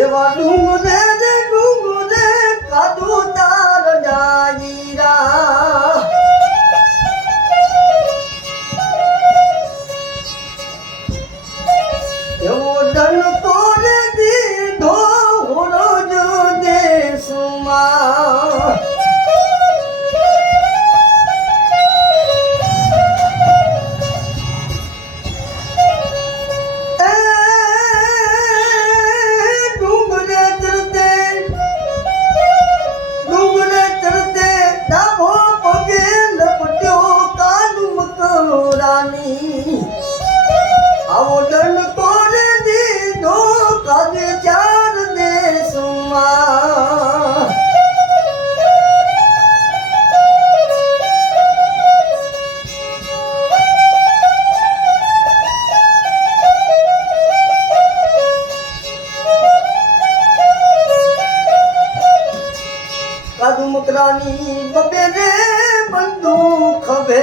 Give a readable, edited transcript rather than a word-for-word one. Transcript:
એવા ડુંગરે કાદુ તાર ડાયરા એવો ડંકો રે દીધો રોજ દેશમાં આવો ડંકો રે દીધો કાદે ચાર દેશમાં કાદુ મકરાની બબે રે બંદૂક હવે